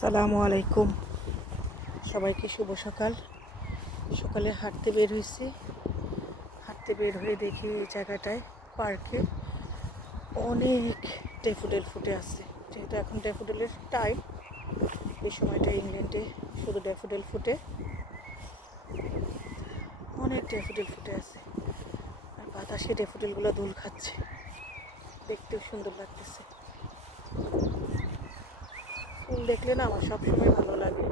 আসসালামু আলাইকুম, সবাইকে শুভ সকাল। সকালে হাঁটতে বের হয়েছি। হাঁটতে বের হয়ে দেখি এই জায়গাটায় পার্কে অনেক ড্যাফোডিল ফুটে আছে। যেহেতু এখন ড্যাফোডিলের টাইম, এই সময়টা ইংল্যান্ডে শুধু ড্যাফোডিল ফুটে, অনেক ড্যাফোডিল ফুটে আছে। আর বাতাসে ড্যাফোডিলগুলো দোল খাচ্ছে, দেখতেও সুন্দর লাগতেছে। ফুল দেখলে না আমার সবসময় ভালো লাগে,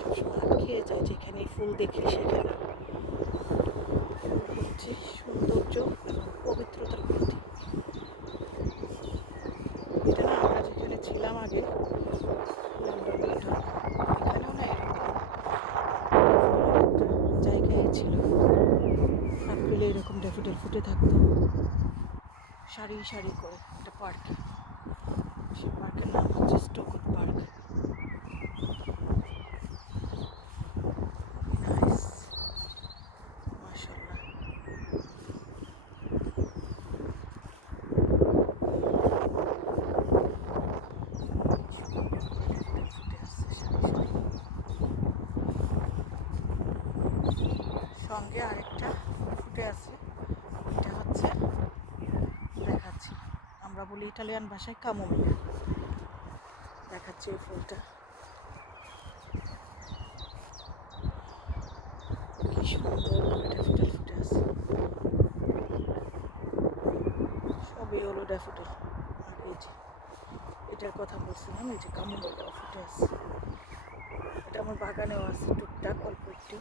সবসময় আটকিয়ে যায় যেখানে ফুল দেখি সেখানে। ফুল হচ্ছে সৌন্দর্য এবং পবিত্রতার প্রতীক। এটা না আমরা যেখানে ছিলাম আগে, লন্ডন এখানেও না এরকম একটা জায়গায় ছিল, এপ্রিলে এরকম ড্যাফোডিল ফুটে থাকতো সারি সারি করে একটা পার্কে। সে পার্কের নাম হচ্ছে স্টোকউড পার্ক। নাইস, মাশাআল্লাহ। সঙ্গে আরেকটা ফুটে আছে, এটা হচ্ছে দেখাচ্ছি, আমরা বলি ইটালিয়ান ভাষায় কামোমিল। দেখাচ্ছি এই ফুলটা কি সুন্দর করে ড্যাফোডিল ফুটে আছে। সবই হলো ড্যাফোডিল। আর এই যে এটার কথা বলছিলাম, এই যে কামোমিলটাও ফুটে আছে। এটা আমার বাগানেও আছে টুকটাক অল্প একটু।